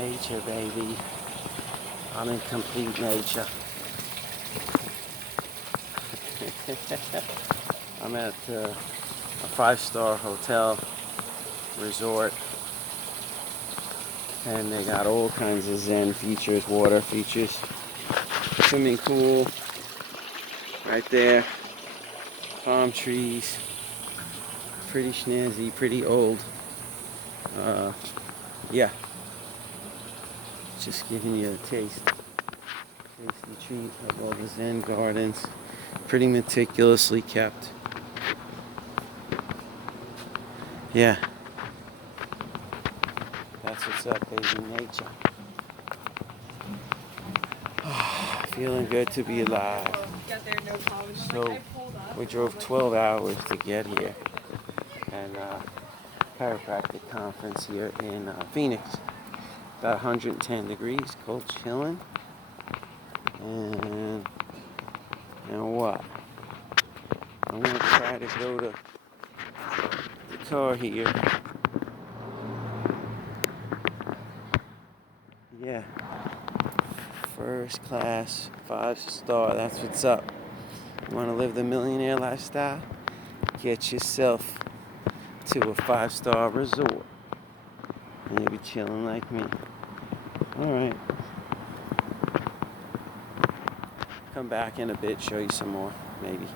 Nature, baby. I'm in complete nature. I'm at a 5-star hotel resort, and they got all kinds of zen features, water features, swimming pool right there, palm trees, pretty snazzy, pretty old. Yeah, just giving you a tasty treat of all the zen gardens, pretty meticulously kept. Yeah, that's what's up, baby. Nature. Feeling good to be alive. So we drove 12 hours to get here, and chiropractic conference here in Phoenix. About 110 degrees, cold chilling, and what? I'm gonna try to go to the car here. Yeah, first class, 5-star. That's what's up. You want to live the millionaire lifestyle? Get yourself to a 5-star resort, and you'll be chilling like me. All right. Come back in a bit, show you some more, maybe.